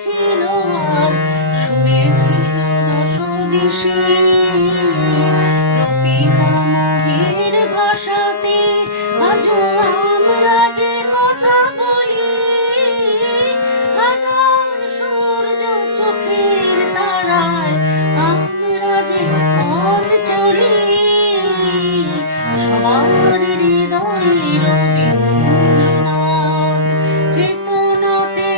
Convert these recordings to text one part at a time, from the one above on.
ছিল আর শুনেছিল দশ দিশে প্রপিতামহের ভাষাতে আজও আমরা যে কথা বলি হাজার সূর্য চোখের তারায় আমরা যে পথ চলি সবার হৃদয়ে রবীন্দ্রনাথ চেতনাতে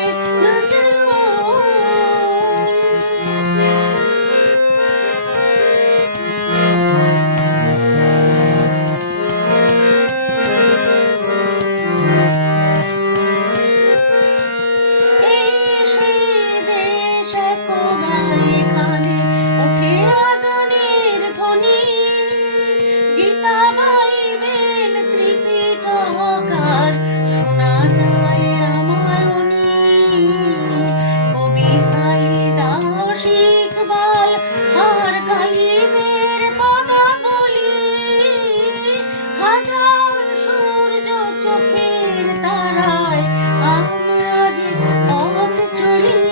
এই সেই দেশ একদা এখানে ওঠে আজানের ধ্বনি গীতা বাইবেল ত্রিপিটক আর শোনা যায় রামায়ণী কবি কালিদাস ইকবাল আর গালিবের পদাবলী হাজার সূর্য চোখের তারায় আমরা যে পথ চলি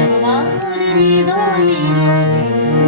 সবার হৃদয়ে রবীন্দ্রনাথ